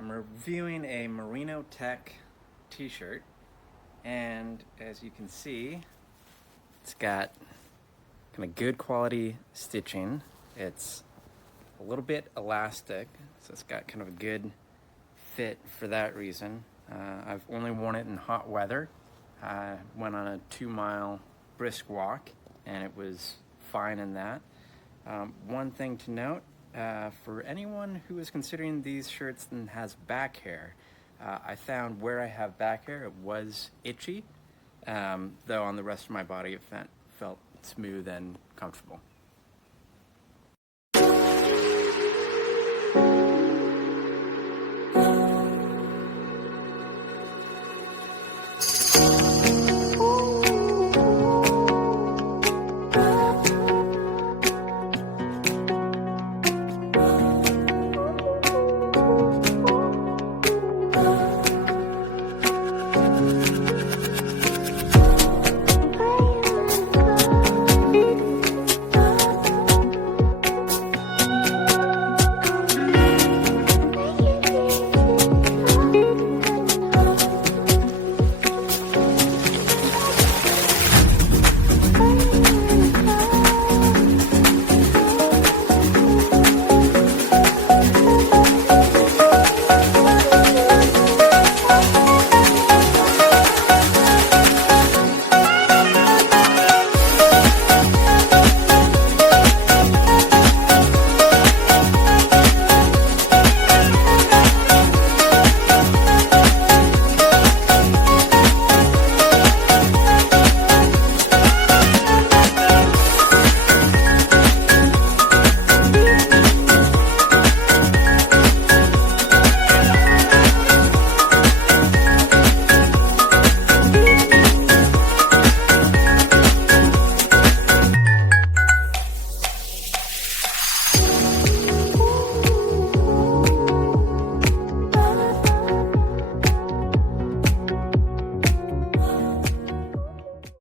I'm reviewing a Merino Tech t-shirt, and as you can see, it's got kind of good quality stitching. It's a little bit elastic, so it's got kind of a good fit for that reason. I've only worn it in hot weather. I went on a 2-mile brisk walk and it was fine in that. One thing to note, for anyone who is considering these shirts and has back hair, I found where I have back hair it was itchy, though on the rest of my body it felt smooth and comfortable.